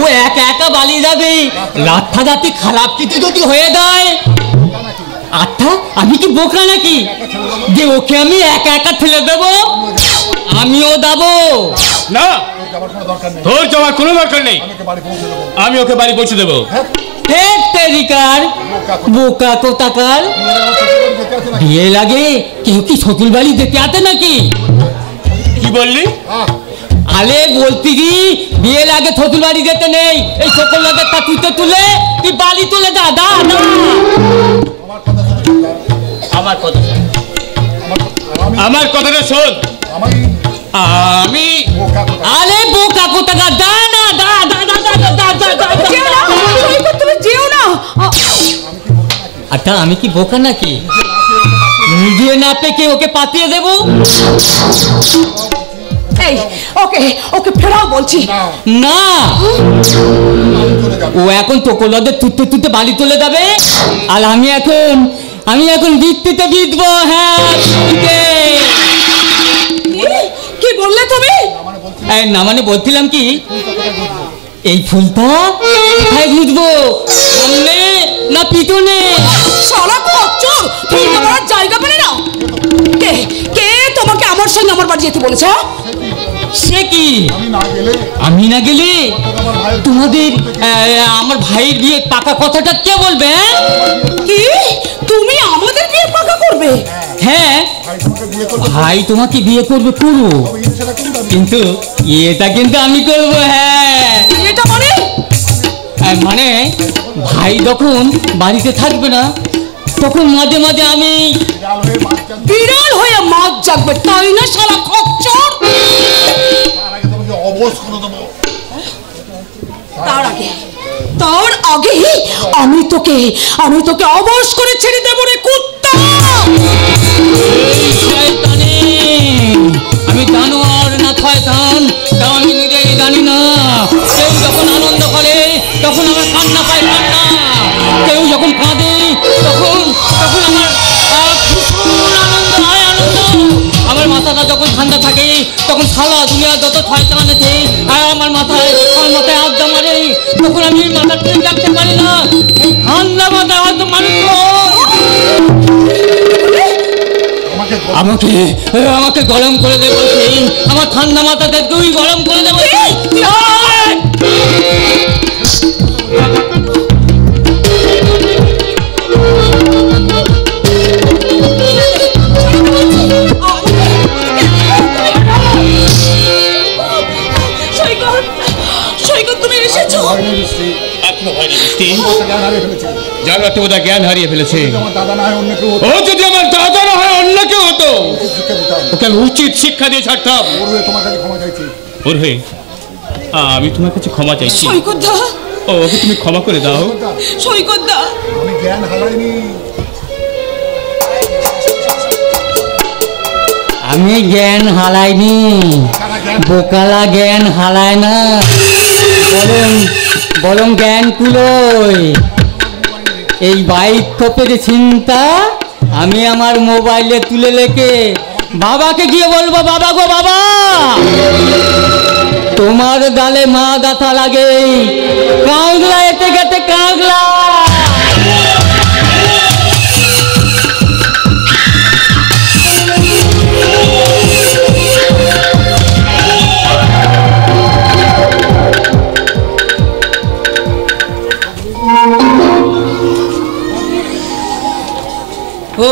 ও একা একা বালি যাবে, রাত্রি খারাপ কিছু যদি হয়ে যায়। আচ্ছা আমি কি বোকা নাকি যে ওকে আমি একা একা ফেলে দেবো? আমিও যাবো না, তোর যাওয়ার কোনো দরকার নেই, আমি ওকে বাড়ি পৌঁছে দেবো। বোকা কোথাকার, বিয়ে লাগে কেউ কি শ্বশুর বাড়ি যেতে আসে নাকি? কি বললি? আরে বলতি কি বিয়ে লাগে শ্বশুর বাড়ি যেতে নেই, এই সকল লোকের তা তুতে তুলে তুই বাড়ি তুলে যা। দা না আমার কথা, আমার কথাটা শোন। আমি আরে বোকা কোথাকার, দা না, দা দা দা দা দা দা দা। তুমি যেও না। আচ্ছা আমি কি বোকা নাকি নিজে না পেকে ওকে পাঠিয়ে দেবো? এই ওকে ওকে ফেরাও বলছি। না, ও এখন তোকলদের তুতে তুতে বাড়ি তুলে যাবে, আর আমি এখন বৃত্তিতে বিধবো। হ্যাঁ কি বললে তুমি? না মানে বলছিলাম কি, এই ফুলটা কোথায় গুঁজবো, সামনে না পিছনে? সারা খচ্চর ফুল দেওয়ার জায়গা পেলে না। কে কে তোমাকে আমার সঙ্গে আমার বাড়ি যেতে বলেছে? সে কি আমি না গেলে তোমাদের আমার ভাইয়ের বিয়ে পাকা কথাটা কে বলবে? কি তুমি আমাদের বিয়ে পাকা করবে? হ্যাঁ ভাই তোমাকে বিয়ে করবে করবো, কিন্তু এটা কিন্তু আমি করবো। হ্যাঁ এটা মানে মানে ভাই যখন বাড়িতে থাকবে না তখন মাঝে মাঝে আমি বিড়াল হয়ে মাছ জাগবে, তাই না শালা খচ্চর? তার আগে আমি তোকে অবশ করে ছেড়ে দেবো রে কুত্তা। আমি জানোয়ার না শয়তান তা আমি নিজেই জানি না। কেউ যখন আনন্দ করে তখন আমার কান্না পায় কান্না, কেউ যখন কাঁদে তখন আমার ভীষণ আনন্দ হয় আনন্দ। আমার মাথাটা যখন ঠান্ডা থাকে তখন সারা দুনিয়া যত শয়তান আছে আর আমার মাথায় আড্ডা মারে, তখন আমি মাথা ঠিক রাখতে পারি না। ঠান্ডা মাথায় হয়তো মানুষ আমাকে গরম করে দেবো, আমার ঠান্ডা মাথাতে তুই গরম করে দেবো। জ্ঞান হারিয়ে ফেলেছে। ও যদি আমার দাদা না হয় অন্য কেউ হতো, ওকে আমি উচিত শিক্ষা দিয়ে ছাড়তাম। ওর হয়ে আমি তোমার কাছে ক্ষমা চাইছি। ও ওকে তুমি ক্ষমা করে দাও। আমি জ্ঞান হারাইনি, বোকালা জ্ঞান হারায় না, বরং জ্ঞান কুলোয়। এই বাইক খোপের চিন্তা আমি আমার মোবাইলে তুলে লেখে বাবাকে গিয়ে বলবো, বাবা গো বাবা তোমার গালে মা গাথা লাগে, কাঁগলা এতে গেতে কাঁগলা।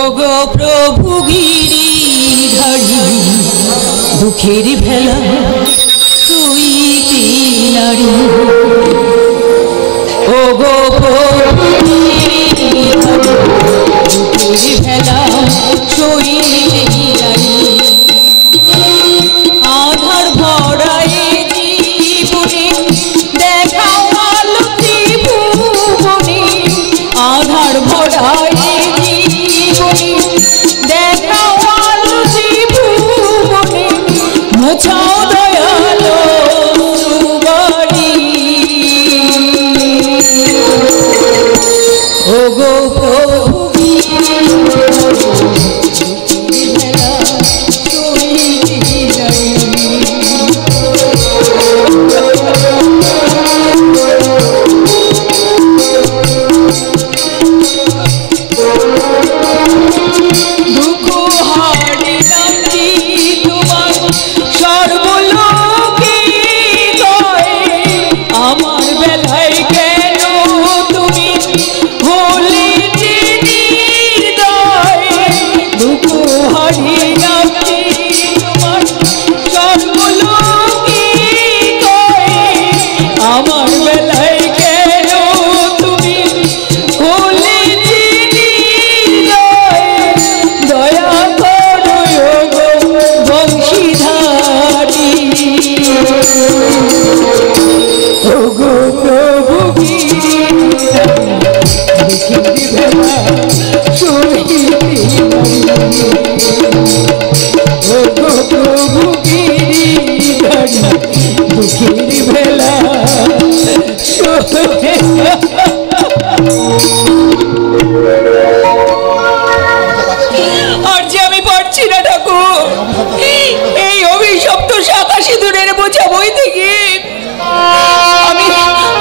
ওগো প্রভু গিরিধারী দুঃখের ভেলা তুই কিনারি, ওগো প্রভু গিরিধারী দুঃখের ভেলা তুই কিনারি। আধার ভরায় জীবনে দেখাও আলো ত্রিভুবনে, আধার ভরায় দেখাও আলো ত্রিভুবনে, মোছাও দয়ালো সুবাড়ি। ওগো প্রভু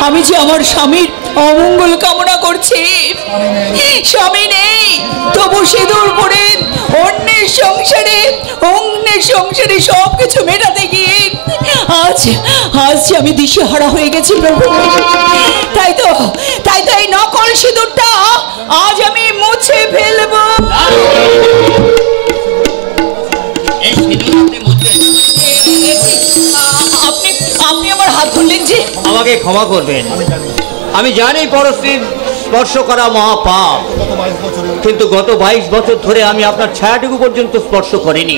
আমি যে আমার স্বামীর অমঙ্গল কামনা করছি, স্বামী নেই তবু সিঁদুর পরে অন্যের সংসারে সবকিছু মেটাতে গিয়ে আজ আমি দিশেহারা হয়ে গেছি প্রভু। তাই তো এই নকল সিঁদুরটা আজ আমি মুছে ফেলবো। আমাকে ক্ষমা করবেন। আমি জানি পরস্ত্রীর স্পর্শ করা মহাপাপ, কিন্তু গত 22 বছর ধরে আমি আপনার ছায়াটুকু পর্যন্ত স্পর্শ করিনি।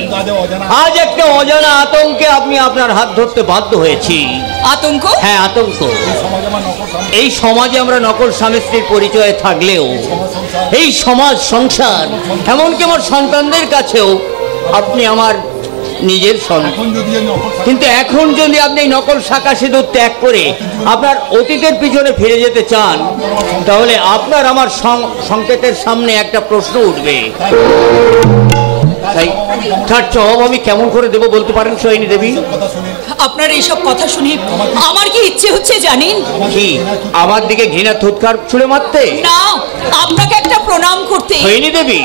আজ একটা অজানা আতঙ্কে আমি আপনার হাত ধরতে বাধ্য হয়েছি। আতঙ্ক? হ্যাঁ, আতঙ্ক। এই সমাজে আমরা নকল স্বামী স্ত্রীর পরিচয়ে থাকলেও এই সমাজ সংসার এমনকি আমার সন্তানদের কাছেও আপনি আমার নিজের সন্তান। কিন্তু এখন যদি আপনি এই নকল শাখা সিঁদুর ত্যাগ করে আপনার অতীতের পিছনে ফিরে যেতে চান, তাহলে আপনার আমার সংকেতের সামনে একটা প্রশ্ন উঠবে। তাই তার জবাব আমি কেমন করে দেবো বলতে পারেন সোহিনী দেবী? আপনার এইসব কথা শুনে আমার কি ইচ্ছে হচ্ছে জানেন? কি আমার দিকে ঘৃণা থুতকার ছুঁড়ে মারতে? না, আপনাকে একটা প্রণাম করতে। সোহিনী দেবী,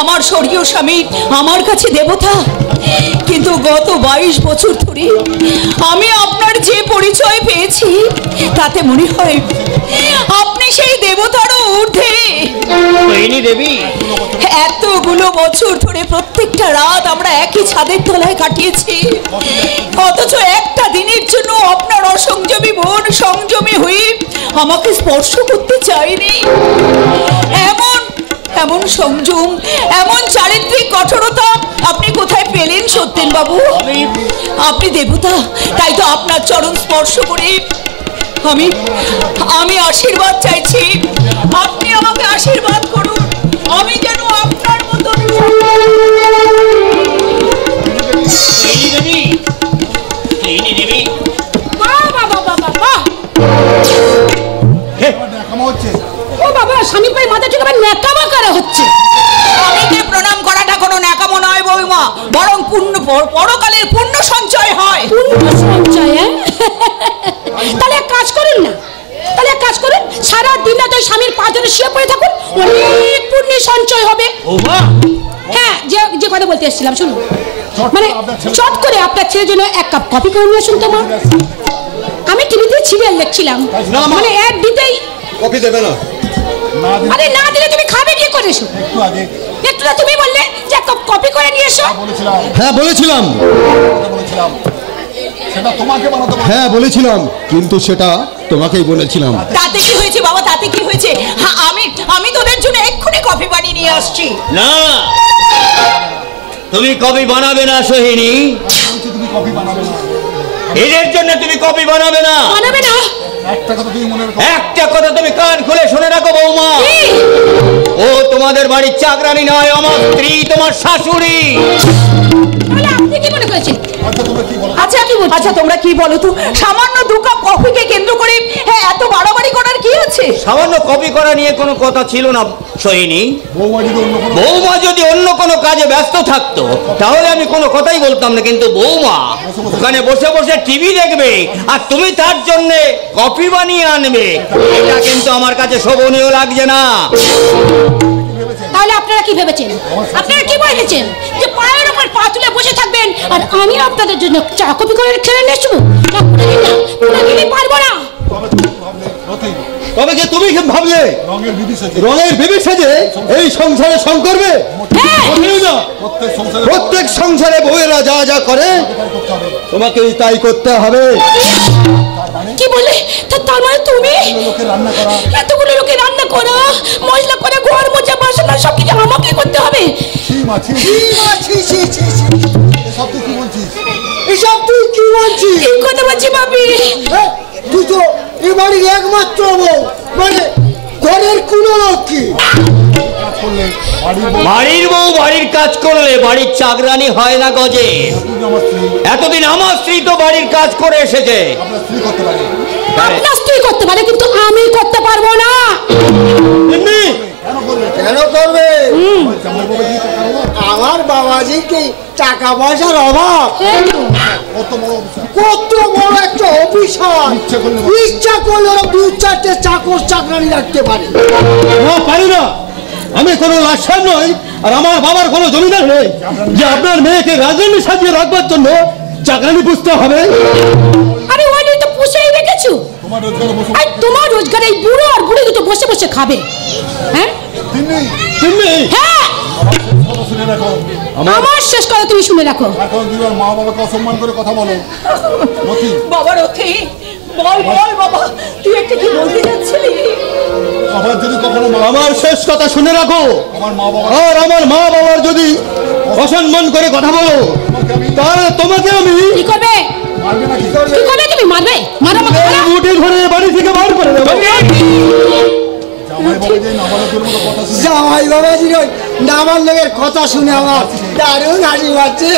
আমার স্বর্গীয় স্বামী আমার কাছে দেবতা, কিন্তু গত 22 বছর ধরে আমি আপনার যে পরিচয় পেয়েছি তাতে মনে হয় আপনি সেই দেবতারও ঊর্ধ্বে। সোহিনী দেবী, এতগুলো বছর ধরে প্রত্যেকটা রাত আমরা একই ছাদের তলায় কাটিয়েছি, অথচ একটা দিনের জন্য আপনার অসংযমী মন সংযমী হয়ে আমাকে স্পর্শ করতে চাইনি। এমন সংযম, এমন চারিত্রিক কঠোরতা আপনি কোথায় পেলেন সত্যেন বাবু? আপনি দেবতা, তাই তো আপনার চরণ স্পর্শ করে আমি আশীর্বাদ চাইছি। আপনি আমাকে আশীর্বাদ করুন, আমি যেন আপনার মতো। ও বাবা, স্বামী পায়ে মাথা ঠিক আবার ন্যাকামা করা হচ্ছে। স্বামীকে প্রণাম করাটা কোনো ন্যাকামো নয় বৌমা, বরং পরকালের পুণ্য সঞ্চয় হয়। পুণ্য সঞ্চয়? তাহলে এক কাজ করুন না, তাহলে এক কাজ করুন, সারা দিন রাত ওই স্বামীর পাঁজরে শুয়ে পড়ে থাকুন, অনেক পুণ্য সঞ্চয় হবে। হ্যাঁ, যে কথা বলতে এসেছিলাম শুনুন, মানে চট করে আপনার ছেলের জন্য এক কাপ কফি করে নিয়ে আসুন তো মা। আমি টিভিতে সিরিয়াল দেখছিলাম, মানে অ্যাড দিতেই কফি দেবে না। আরে না দিলে তুমি খাবে কি করে? এসো একটু না, তুমি বললে যে এক কাপ কফি করে নিয়ে এসো। হ্যাঁ বলেছিলাম, হ্যাঁ বলেছিলাম, কিন্তু সেটা তোমাকেই বলেছিলাম। তাতে কি হয়েছে বাবা, তাতে কি হয়েছে? আমি তোদের জন্য এক্ষুনি কফি বানিয়ে নিয়ে আসছি। না, তুমি কফি বানাবে না সোহিনী, এদের জন্য তুমি কফি বানাবে না। বানাবে না? একটা কথা তুমি কান খুলে শুনে রাখো বৌমা, ও তোমাদের বাড়ির চাকরানি নয়, আমার স্ত্রী, তোমার শাশুড়ি। আপনি কি মনে করেছেন? আচ্ছা তোমরা কি বলো তো, সামান্য 2 কাপ কফিকে কেন্দ্র করে এত বাড়াবাড়ি করার কি আছে? সামান্য কফি করা নিয়ে কোনো কথা ছিল না সোহিনী। বৌমা যদি অন্য কোনো কাজে ব্যস্ত থাকতো তাহলে আমি কোনো কথাই বলতাম না, কিন্তু বৌমা ওখানে বসে বসে টিভি দেখবে আর তুমি তার জন্য কফি বানিয়ে আনবে, এটা কিন্তু আমার কাছে শোভনীয় লাগছে না। তাহলে আপনারা কি ভেবেছেন? আপনারা কি ভেবেছেন যে পায়ের উপর পা তুলে বসে থাকবেন আর আমি আপনাদের জন্য চা কফি করে খেলে নিয়ে আসবো? পারবো না। তবে কি তুমি ভাবলে রঙের বিবি সেজে এই সংসারে সং করবে? প্রত্যেক সংসারে বউয়েরা যা যা করে তোমাকেই তাই করতে হবে। কি বলে? তার মানে তুমি এতগুলো লোকে রান্না করা, মশলা করে, ঘর মোছা, বাসন সবকিছু আমাকে করতে হবে? এসব তুই কি বলছিস? কি কথা বলছি বাপি? তুই তো এ বাড়ির একমাত্র বউ, মানে ঘরের কোনো লক্ষ্মী। বাড়ির বউ বাড়ির কাজ করলে বাড়ির চাকরানি হয় না গজে। এতদিন আমার স্ত্রী তো বাড়ির কাজ করে এসেছে। আপনার স্ত্রী করতে পারে, কিন্তু আমি করতে পারবো না। কেন করবে? আমার বাবাজি কি টাকা পয়সার অভাব? কত বড় একটা অফিসার, ইচ্ছা করলে 2-4টে চাকর চাকরানি রাখতে পারে। পারি না, আমি কোনো লাশার নই আর আমার বাবার কোনো জমিদার নেই যে আপনার মেয়েকে রাজধানী সাজিয়ে রাখবার জন্য চাকরানি পুষতে হবে। আরে ওই তো পুষেই রেখেছো, আর তোমার রোজগার এই বুড়ো আর বুড়ি দুটো বসে বসে খাবে। হ্যাঁ হ্যাঁ, আমার শেষ করে তুমি শুনে রাখো। বাবা রথি, বল বল বাবা, তুই একটা কি বলতে যাচ্ছিলি? আবার যদি কখনো আমার শেষ কথা শুনে রাখো, আর আমার মা বাবার যদি অসম্মান করে কথা বলো, তাহলে তোমাকে আমি কি করবে? কি করবে তুমি? মারবে? মারো আমাকে, মুঠি ধরে বাড়ি থেকে বার করে দেবো। জামাই বাবাজির ওই নামার লোকের কথা শুনে আমার দারুণ হাসি পাচ্ছে।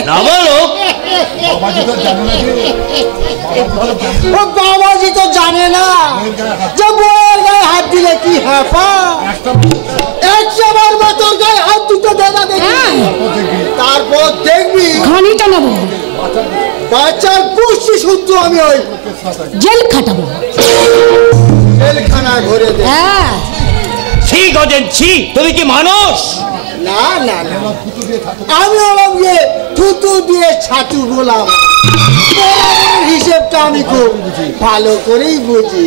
ও বাবাজি তো জানে না যে বউয়ের গায়ে হাত দিলে কি হ্যাপা। একবার তোর গায়ে হাত দুটো দেখা দেখি, তারপর দেখবি ঘানিটা নেবো, বাচ্চার পুষ্টি শুদ্ধ আমি ওই জেল খাটাবো, জেলখানায় ভরে দেব। হ্যাঁ ছি গজেন ছি, তুমি কি মানুষ? না না না, আমি হলাম গিয়ে থুতু দিয়ে ছাতু বললাম। হিসেবটা আমি খুব ভালো করেই বুঝি।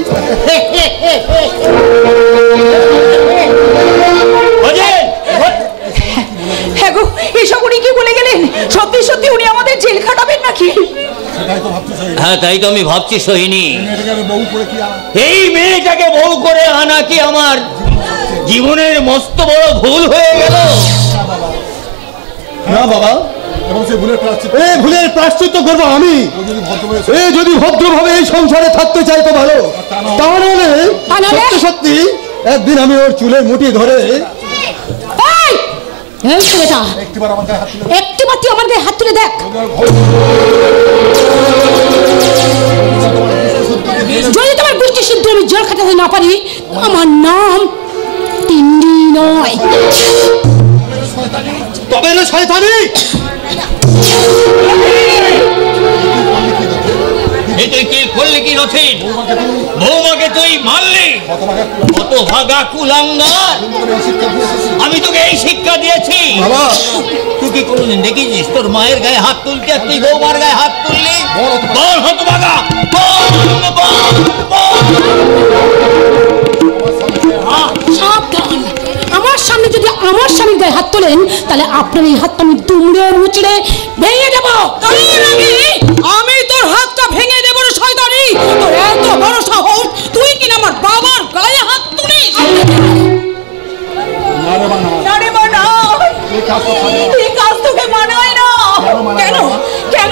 হ্যাঁ গো, এসব উনি কি বলে গেলেন? সত্যি সত্যি উনি আমাদের জেল খাটাবেন নাকি? হ্যাঁ তাই তো আমি ভাবছি সোহিনী, এই মেয়েটাকে বউ করে আনা কি আমার জীবনের মস্ত বড় ভুল হয়ে গেল? না বাবা, এই ভুলের প্রায়শ্চিত্ত করবো আমি। এ যদি ভদ্রভাবে এই সংসারে থাকতে চাই তো ভালো, তাহলে সত্যি সত্যি একদিন আমি ওর চুলের মুঠি ধরে এই ছেলেটা একটিবার তুই আমার গায়ে হাত তুলে দেখ। যদি তোমার বৃষ্টি সিদ্ধ আমি জল খাটাতে না পারি, আমার নাম তিন্নি নয়। তবে না শয়তানি, তুই কি করলি কি রথিন? বৌমাকে তুই মারলি, কত ভাগা কুলাঙ্গার! আমি তোকে এই শিক্ষা দিয়েছি। বাবা তুই কি কোনোদিন দেখেছিস তোর মায়ের গায়ে হাত তুলতে, তুই বৌমার গায়ে হাত তুললি? বল হতো ভাগা, সাবধান, আমার সামনে যদি আমার স্বামীর গায়ে হাত তোলেন, তাহলে আপনার এই হাতটা আমি দুমড়ে মুচড়ে ভেঙে দেবো। আমি তোর হাতটা ভেঙে দেবো রে শয়তানি! তোর এত বড় সাহস, তুই কিনা আমার বাবার গায়ে হাত তুলিস? এই কাজ তোকে মানায় না। কেন কেন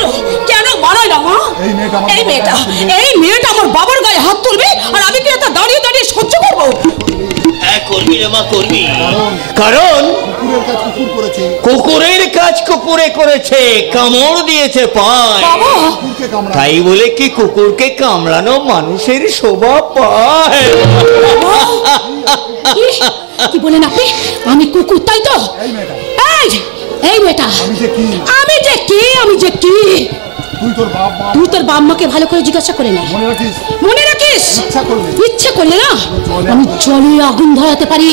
কেন মানায় না মা? এই মেয়েটা আমার বাবার গায়ে হাত তুলবে, আর আমি কি এটা দাঁড়িয়ে দাঁড়িয়ে সহ্য করবো? করবি রে মা, করবি। কারণ কুকুরের কাজ কুকুরে করেছে, কামড় দিয়েছে পায়। তাই বলে কি কুকুরকে কামড়ানো মানুষের শোভা পায়? কি বলেন আপনি? আমি কুকুর তাই তো? এই মেয়েটা আমি যে কি তুই তোর বাপ মাকে ভালো করে জিজ্ঞাসা করে নে, মনে রাখিস। ইচ্ছে করলে না আমি জলে আগুন ধরাতে পারি।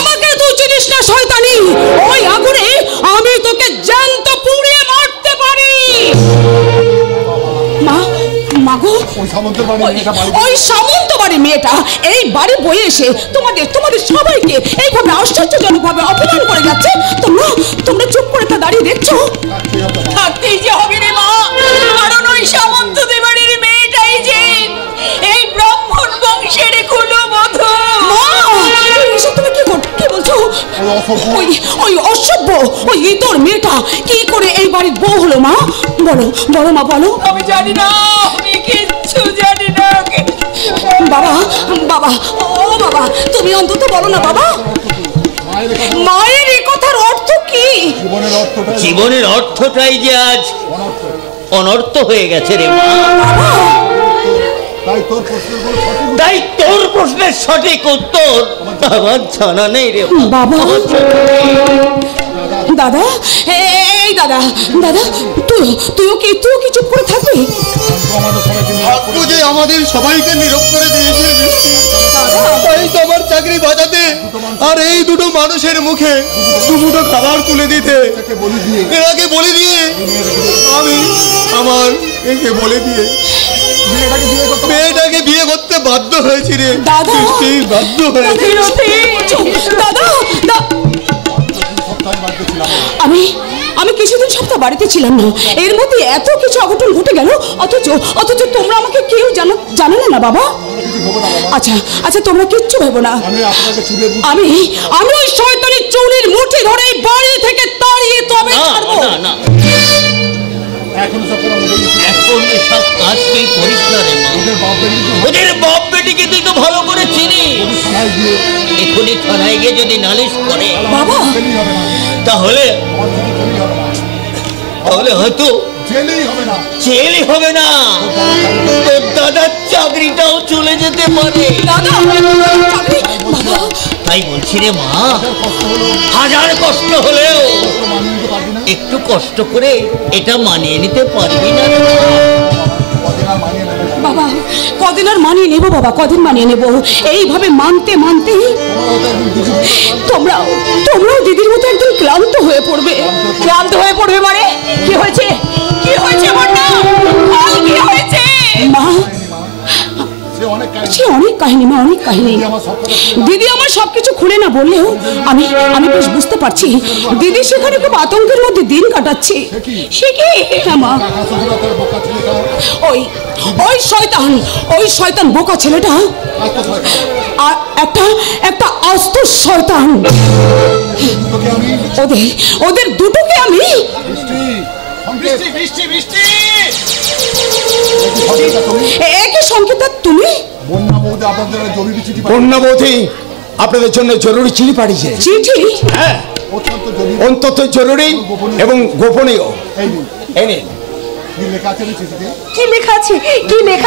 আমাকে তুই চিনিস না শয়তানি, ওই আগুনে আমি তোকে জ্যান্ত পুড়িয়ে মারতে পারি। মাগো, ওই সামন্ত বাড়ির মেয়েটা এই বাড়ি বয়ে এসে তোমাদের সবাইকে এইভাবে আশ্চর্যজনক ভাবে অপমান করে যাচ্ছে। তোমরা চুপ করে তা দাঁড়িয়ে দেখছো? থাকতেই যে হবে রে মা, কারণ ওই সামন্ত বাড়ির মেয়েটাই যে এই ব্রাহ্মণ বংশের কুলবধূ। তুমি কি বলছো? ওই অসভ্য ওই ইতর মেয়েটা কি করে এই বাড়ির বউ হলো? মা বলো মা বলো। আমি জানি না, আমি কিচ্ছু জানি না। বাবা ও বাবা, তুমি অন্তত বলো না বাবা, মায়ের এই কথার অর্থ কি? জীবনের অর্থটাই যে আজ অনর্থ হয়ে গেছে রে মা। তাই তোর প্রশ্নের সঠিক উত্তর আমার জানা নেই রে বাবা। দাদা, এই দাদা তুইও কি চুপ করে থাকবি? যে আমাদের সবাইকে নীরব করে দিয়েছে, তাই তো আমার চাকরি বাঁচাতে আর এই দুটো মানুষের মুখে দুমুঠো খাবার তুলে দিতে এরাকে বলে দিয়ে আমি আমার একে বলে দিয়ে মেয়েটাকে বিয়ে করতে বাধ্য হয়েছি রে। বাধ্য হয়েছি। আমি আমি কিছুদিন সপ্তাহ বাড়িতে ছিলাম না, এর মধ্যে এত কিছু অঘটন ঘটে গেল, অথচ তোমরা আমাকে কেউ জানো না বাবা। আচ্ছা আচ্ছা, তোমরা কিচ্ছু ভেবো না। আমি ওই শয়তানের চুলের মুঠি ধরে বাড়ি থেকে তাড়িয়ে তবে ছাড়বো। না, এখন সব কাজ তুই করিস না রে মা। ওদের বাপ বেটিকে তুই তো ভালো করে চিনি। এখনই থানায় গিয়ে যদি নালিশ করে বাবা, তাহলে হয়তো জেলই হবে না, তোর দাদার চাকরিটাও চলে যেতে পারে। তাই বলছি রে মা, হাজার কষ্ট হলেও একটু কষ্ট করে এটা মানিয়ে নিতে পারবি না বাবা? কদিন আর মানিয়ে নেবো বাবা, কদিন মানিয়ে নেবো। এইভাবে মানতে তোমরাও দিদির মতো একদিন ক্লান্ত হয়ে পড়বে। ক্লান্ত হয়ে পড়বে মানে কি হয়েছে? কি হয়েছে মা? সে অনেক কাহিনী মা, অনেক কাহিনী। দিদি আমার সবকিছু খুলে না বললেও আমি বেশ বুঝতে পারছি দিদি সেখানে খুব আতঙ্কের মধ্যে দিন কাটাচ্ছে। সে কি? হ্যাঁ মা, ওই শয়তান বোকা ছেলেটা একটা আস্ত শয়তান। ওদের দুটোকে আমি একই সংকেত। তুমি বন্যা বৌদি আপনাদের জন্য জরুরি চিঠি পাঠিয়েছে। চিঠি? হ্যাঁ, অন্তত জরুরি এবং গোপনীয়। কি লেখা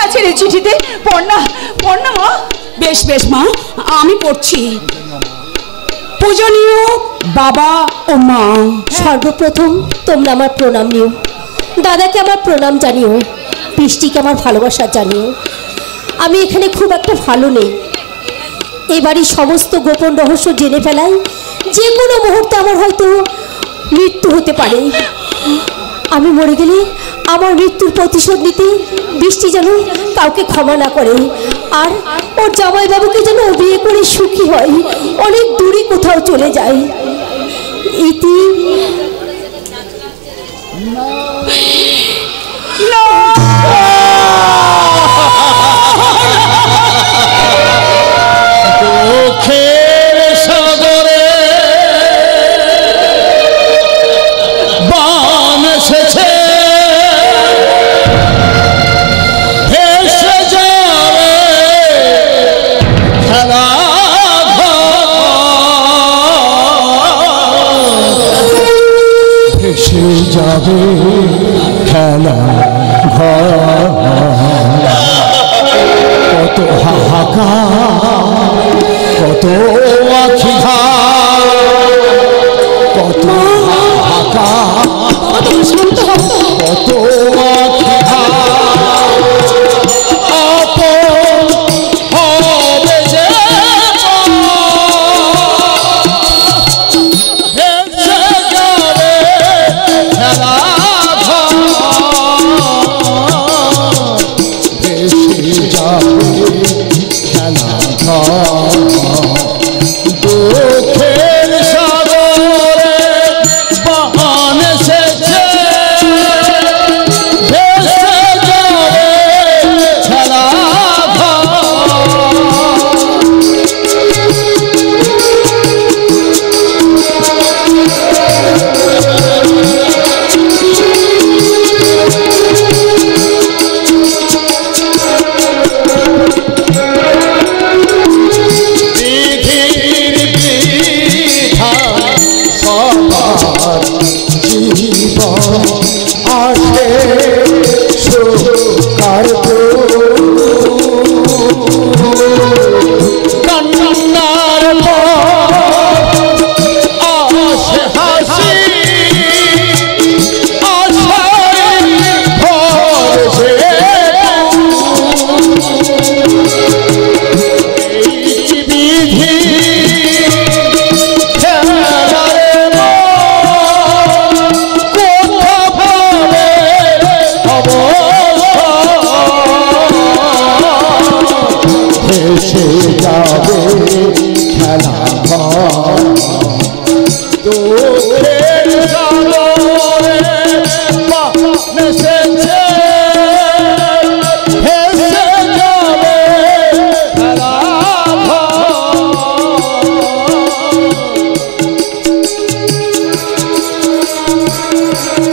আছে রে চিঠিতে? পড়না মা। বেশ মা, আমি পড়ছি। পূজনীয় বাবা ও মা, সর্বপ্রথম তোমরা আমার প্রণাম নিও। দাদাকে আমার প্রণাম জানিও, বৃষ্টিকে আমার ভালোবাসা জানিও। আমি এখানে খুব একটা ভালো নেই। এবারই সমস্ত গোপন রহস্য জেনে ফেলাই যে কোনো মুহূর্তে আমার হয়তো মৃত্যু হতে পারে। আমি মরে গেলে আমার মৃত্যুর প্রতিশোধ নিতে বৃষ্টি যেন কাউকে ক্ষমা না করে, আর ওর জামাইবাবুকে যেন বিয়ে করে সুখী হয়, অনেক দূরে কোথাও চলে যায়। ইতি যাবে খেলা ঘর, কত হাহাকার, কত আখি ধার, কত হাহাকার, কত আখি ধার, আপন হবে যে ছেলে